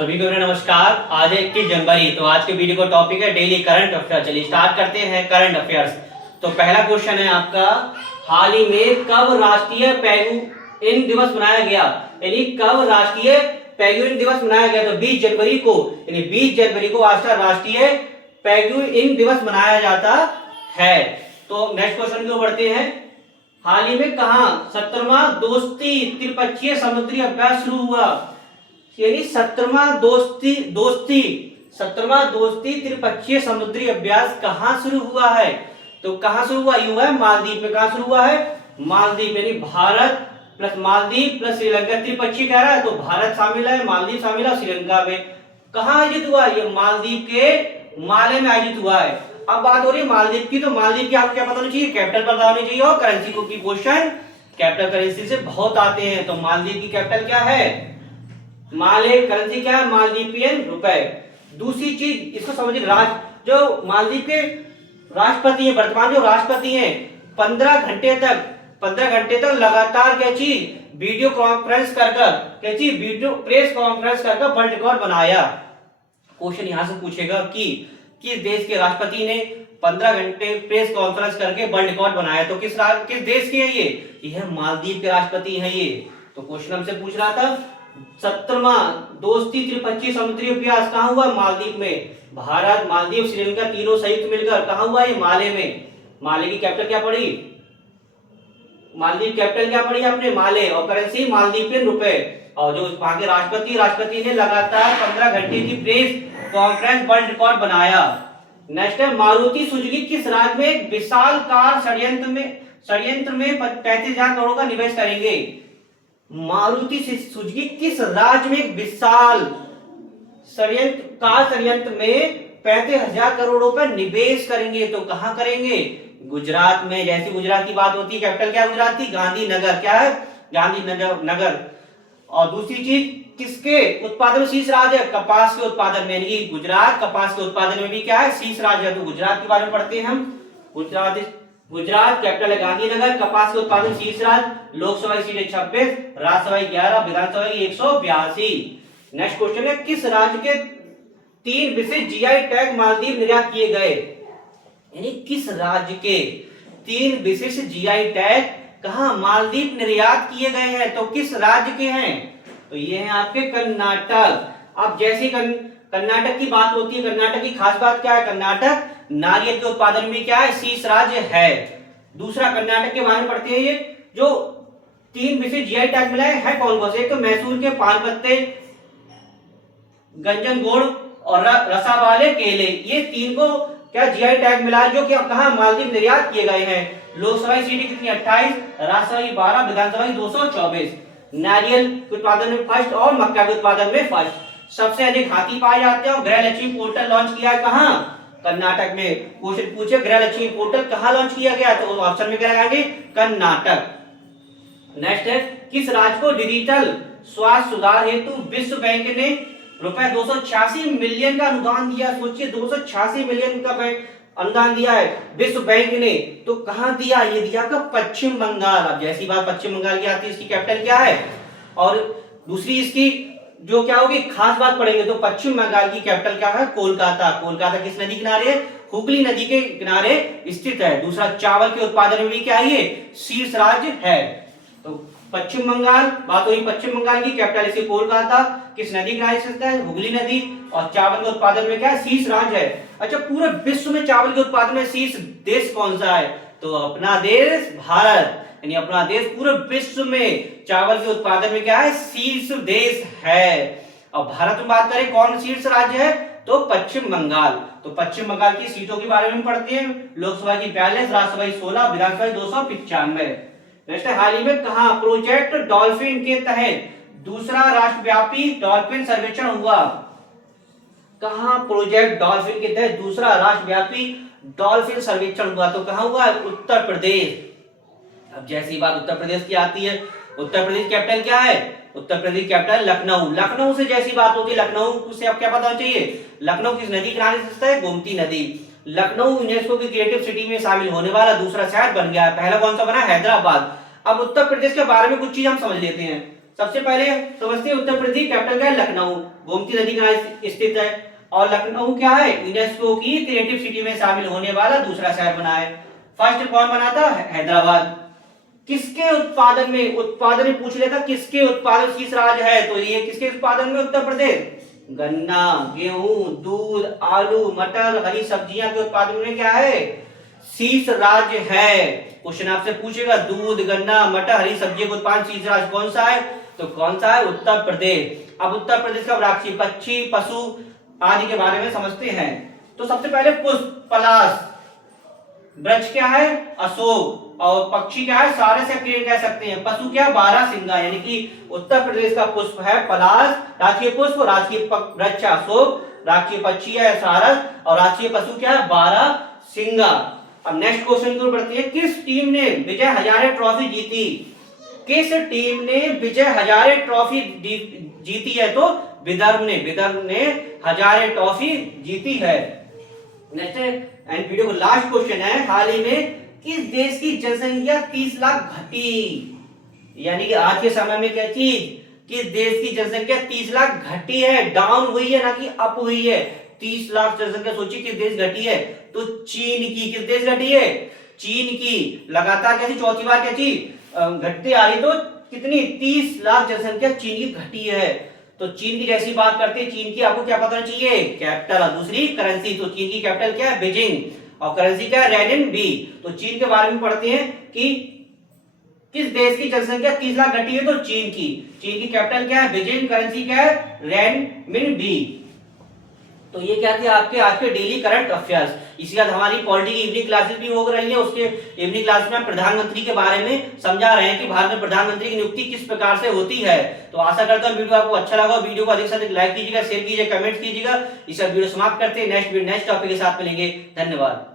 सभी को मेरा नमस्कार। आज है 21 जनवरी। तो आज के वीडियो का टॉपिक है डेली करंट अफेयर। चलिए स्टार्ट करते हैं करंट अफेयर्स। तो पहला क्वेश्चन है आपका, हाल ही में कब राष्ट्रीय पेंगुइन दिवस मनाया गया? यानी कब राष्ट्रीय पेंगुइन दिवस मनाया गया? तो 20 जनवरी को, यानी 20 जनवरी को आज का राष्ट्रीय पेंगुइन दिवस मनाया जाता है। तो नेक्स्ट क्वेश्चन की ओर बढ़ते हैं। हाल ही में कहां 17वां दोस्ती त्रिपक्षीय समुद्री अभ्यास शुरू हुआ? यानी 17वां दोस्ती त्रिपक्षीय समुद्री अभ्यास कहां शुरू हुआ है? तो कहां शुरू हुआ? ये हुआ है मालदीव में। कहां शुरू हुआ है? मालदीव। यानी भारत प्लस मालदीव प्लस श्रीलंका त्रिपक्षीय कह रहा है, तो भारत शामिल है, मालदीव शामिल है, श्रीलंका में। कहां आयोजित हुआ? ये मालदीव के माले में आयोजित हुआ है। अब बात हो रही है मालदीव की, तो मालदीव की आपको क्या पता होना चाहिए? कैपिटल पता होनी चाहिए, और करेंसी को की क्वेश्चन कैपिटल करेंसी से बहुत आते हैं। तो मालदीव की कैपिटल क्या है? माले। करेंसी क्या है? मालदीपियन रुपए। दूसरी चीज इसको समझिए, जो मालदीव के राष्ट्रपति हैं, वर्तमान जो राष्ट्रपति हैं, 15 घंटे तक लगातार क्या चीज video conference video press conference कर वर्ल्ड रिकॉर्ड बनाया। क्वेश्चन यहां से पूछेगा कि किस देश के राष्ट्रपति ने 15 घंटे प्रेस कॉन्फ्रेंस करके वर्ल्ड रिकॉर्ड बनाया? तो किस देश के हैं ये है मालदीव के राष्ट्रपति हैं ये। तो क्वेश्चन हमसे पूछ रहा था 17वां दोस्ती त्रिपक्षीय समुद्री अभ्यास कहां हुआ? मालदीव में। भारत, मालदीव, श्रीलंका तीनों संयुक्त मिलकर कहां हुआ? ये माले में। माले की कैपिटल क्या पड़ी? मालदीव कैपिटल क्या पड़ी आपने? माले। और करेंसी मालदीपियन रुपए। और जो वहां के राष्ट्रपति ने लगातार 15 घंटे की प्रेस कॉन्फ्रेंस वर्ल्ड रिकॉर्ड बनाया। नेक्स्ट है, मारुति सुजुकी किस राज्य में विशालकाय षड्यंत्र में 35,000 करोड़ का निवेश करेंगे? मारुति सुजुकी किस राज्य में विशाल षड्यंत्र में 35,000 करोड़ रुपए निवेश करेंगे? तो कहां करेंगे? गुजरात में। जैसे गुजरात की बात होती है, कैपिटल क्या गुजरात की? गांधीनगर। क्या है? गांधीनगर। और दूसरी चीज, किसके उत्पादन में शीर्ष राज्य है? कपास के उत्पादन में। यानी गुजरात कपास के उत्पादन में भी क्या है? शीर्ष राज्य है। तो गुजरात के बारे में पढ़ते हैं हम। गुजरात कैपिटल है गांधीनगर, कपास के उत्पादन शीर्ष राज्य, लोकसभा सीटें 26, राज्यसभा 11, विधानसभा 182। नेक्स्ट क्वेश्चन है, किस राज्य के 3 विशेष जीआई टैग मालदीव निर्यात किए गए? यानी किस राज्य के 3 विशेष जीआई टैग कहां मालदीव निर्यात किए गए हैं? तो किस राज्य के हैं? तो ये हैं आपके कर्नाटक। अब जैसे कर्नाटक की बात होती है, कर्नाटक की खास बात क्या है? कर्नाटक नारियल के उत्पादन में क्या है? शीर्ष राज्य है। दूसरा, कर्नाटक के बारे में पढ़ते हैं, ये जो 3 विशेष जीआई टैग मिला है कौन कौन से? एक तो मैसूर के पान पत्ते, गंजन गुड़ और रसा वाले केले, ये 3 को क्या जीआई टैग मिला है, जो कि कहां मालदीव निर्यात किए गए हैं। लोकसभा सीटें कितनी? 28, राज्यसभा 12, विधानसभा 224। नारियल के उत्पादन में फर्स्ट और मक्का के उत्पादन में फर्स्ट। सबसे अधिक हाथी पाए जाते हैं। गृह लक्ष्मी पोर्टल लॉन्च किया है कहां? कर्नाटक में। क्वेश्चन पूछे गृह लक्ष्मी पोर्टल कहां लॉन्च किया गया? तो ऑप्शन में क्या लगाएंगे? कर्नाटक। नेक्स्ट है, किस राज्य को डिजिटल स्वास्थ्य सुधार हेतु विश्व बैंक ने रुपए 286 मिलियन का अनुदान दिया? सोचिए, 286 मिलियन का अनुदान दिया है विश्व बैंक ने। तो कहां दिया? ये दिया का पश्चिम बंगाल। अब जैसी बात पश्चिम बंगाल की आती है, इसकी कैपिटल क्या है? और दूसरी इसकी जो क्या होगी खास बात पढ़ेंगे, तो पश्चिम बंगाल की कैपिटल क्या है? कोलकाता। कोलकाता किस नदी किनारे? हुगली नदी के किनारे स्थित है। दूसरा, चावल के उत्पादन में भी क्या है? ये शीर्ष राज्य है। तो पश्चिम बंगाल, बात हो रही पश्चिम बंगाल की, कैपिटल इसे कोलकाता, किस नदी किनारे स्थित है? हुगली नदी। और चावल के उत्पादन में क्या है? शीर्ष राज्य है। अच्छा, पूरे विश्व में चावल के उत्पादन में शीर्ष देश कौन सा है? तो अपना देश भारत। यानी अपना देश पूरे विश्व में चावल के उत्पादन में क्या है? शीर्ष देश है। और भारत में बात करें कौन शीर्ष राज्य है? तो पश्चिम बंगाल। तो पश्चिम बंगाल की सीटों के बारे में पढ़ते हैं। लोकसभा की 42, राज्यसभा 16, विधानसभा 295। नेक्स्ट है, हाल ही में कहां प्रोजेक्ट डॉल्फिन के तहत दूसरा राष्ट्रव्यापी डॉल्फिन सर्वेक्षण हुआ? कहां प्रोजेक्ट डॉल्फिन के तहत दूसरा राष्ट्रव्यापी डॉल्फिन सर्वेक्षण हुआ? तो कहां हुआ? उत्तर प्रदेश। अब जैसी बात उत्तर प्रदेश की आती है, उत्तर प्रदेश कैपिटल क्या है? उत्तर प्रदेश कैपिटल लखनऊ। लखनऊ से जैसी बात होती है, लखनऊ से अब क्या पता चाहिए? लखनऊ किस नदी किनारे स्थित है? गोमती नदी। लखनऊ यूनेस्को की क्रिएटिव सिटी में शामिल होने वाला दूसरा शहर बन गया है। पहला कौन सा बना? हैदराबाद। अब उत्तर प्रदेश के बारे में कुछ चीज हम समझ लेते हैं। सबसे पहले समझते हैं उत्तर प्रदेश कैपिटल क्या है, लखनऊ, गोमती नदी किनारे स्थित है। और लखनऊ क्या है, यूनेस्को की क्रिएटिव सिटी में शामिल होने वाला दूसरा शहर बना है। फर्स्ट कौन बना था, हैदराबाद। किसके उत्पादन में पूछ लेता, किसके उत्पादन शीर्ष राज्य है, तो ये किसके उत्पादन में, उत्तर प्रदेश। गन्ना, गेहूं, दूध, आलू, मटर, हरी सब्जियां के उत्पादन में क्या है, शीर्ष राज्य है। क्वेश्चन आपसे पूछेगा दूध, गन्ना, मटर, हरी सब्जी का उत्पादन शीर्ष राज्य कौन सा है, तो कौन सा है, उत्तर प्रदेश। अब उत्तर प्रदेश का राष्ट्रीय पक्षी, पशु आदि के बारे में समझते हैं। तो सबसे पहले पुष्प, पलाश। वृक्ष क्या है, अशोक। और पक्षी क्या है, सारस या किरण कह सकते हैं। पशु क्या, बारहसिंगा, यानी कि उत्तर प्रदेश का पुष्प है पलाश, राष्ट्रीय पुष्प, राष्ट्रीय वृक्ष अशोक, राष्ट्रीय पक्षी है सारस, और राष्ट्रीय पशु क्या है, बारहसिंगा। अब नेक्स्ट क्वेश्चन की ओर बढ़ते हैं। किस टीम ने विजय हजारे ट्रॉफी जीती, किस टीम ने विजय हजारे ट्रॉफी जीती है, तो विदर्भ ने हजारे ट्रॉफी जीती है। नेक्स्ट एंड वीडियो का लास्ट क्वेश्चन है, हाल ही में किस देश की जनसंख्या 30 लाख घटी, यानी कि आज के समय में क्या चीज, किस देश की जनसंख्या 30 लाख घटी है, डाउन हुई है ना कि अप हुई है। 30 लाख जनसंख्या सोचिए किस देश घटी है, तो चीन की। किस देश घटी है, चीन की। लगातार कैसी चौथी बार क्या चीज घटती आ रही, तो कितनी, 30 लाख जनसंख्या चीन की घटी है। तो चीन की जैसी बात करते हैं, चीन की आपको क्या पता चाहिए, कैपिटल, और दूसरी करेंसी। तो चीन की कैपिटल क्या है, बीजिंग, और करेंसी क्या है, रेनमिनबी। तो चीन के बारे में पढ़ते हैं कि किस देश की जनसंख्या 30 लाख घटी है, तो चीन की। चीन की कैपिटल क्या है, बीजिंग, करेंसी क्या है, रेनमिनबी। तो ये क्या थी आपके आज के डेली करंट अफेयर्स। इसके बाद हमारी पॉलिटी की इवनिंग क्लासेस भी हो रही है। उसके इवनिंग क्लास में हम प्रधानमंत्री के बारे में समझा रहे हैं कि भारत में प्रधानमंत्री की नियुक्ति किस प्रकार से होती है। तो आशा करता हूं वीडियो आपको अच्छा लगा। वीडियो को अधिक से अधिक लाइक कीजिएगा, शेयर कीजिएगा, कमेंट कीजिएगा। इस वीडियो समाप्त करते हैं, नेक्स्ट टॉपिक के साथ मिलेंगे। धन्यवाद।